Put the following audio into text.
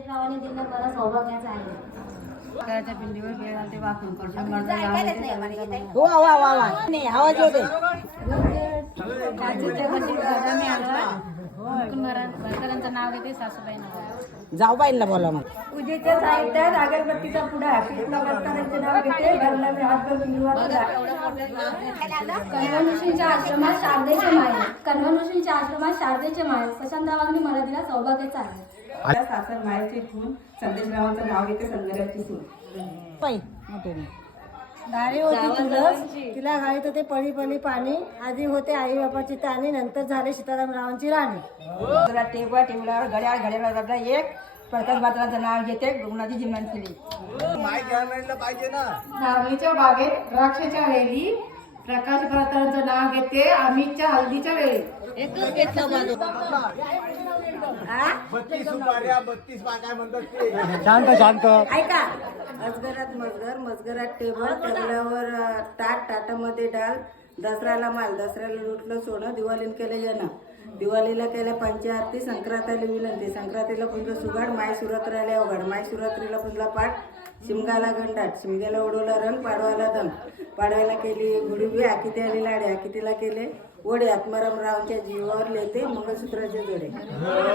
संदेश रावांनी दिलं मला सौभाग्याचं आहे. कराच्या पिंडीवर गेला ते वाकून करतो वा वा वा वा नाही आवाज येते भरकरांचं नाव घेते सासूबाई नाव जाऊ बाईला बोला मग पूजेच्या साहित्यात अगरबत्तीचा पुडा भरकरांचे नाव घेते घरला मी हात करून कन्व्होल्युशनच्या आश्रमात शारदेचे माय कन्व्होल्युशनच्या आश्रमात शारदेचे माय प्रशांतरावांनी मला दिला सौभाग्याचा आहे. सासर मायाचे इथून संदेशरावांचं नाव घेते संगराची सून. बाई मोठे दारी होती तुळस तिला घालीत होते पळी पळी पाणी. आधी होते आई बापाची ताणी नंतर झाले सीतारामरावांची राणी. तुला टेबा टेबलावर घड्याळ घड्याळ आपला एक प्रकाश बात्राचं नाव घेते गुणाची जिमान केली. नागलीच्या बागेत द्राक्षाच्या वेळी प्रकाश भरकरांचं नाव घेते अमितच्या हल्दीच्या वेळी. एकच घेतलं शांत ऐका अजगरात मजगर मजगरात टेबल टेबलावर ताट ताटामध्ये डाल. दसऱ्याला माल दसऱ्याला लुटलं सोनं. दिवाळीला केलं येणं दिवाळीला केल्या पंचारती. संक्रांतीला विनंती संक्रांतीला पुंजलं सुगाड. माय सुरात्रीला अवघड माय सुरात्रीला पुंजला पाठ. शिमगाला गंडाट शिमग्याला उडवला रंग. पाडवाला दम पाडव्याला केली गुडुबी. आकिती आली लाडे आकितीला केले वडे. आत्माराम रावच्या जीवावर लेते मंगळसूत्राचे जोडे.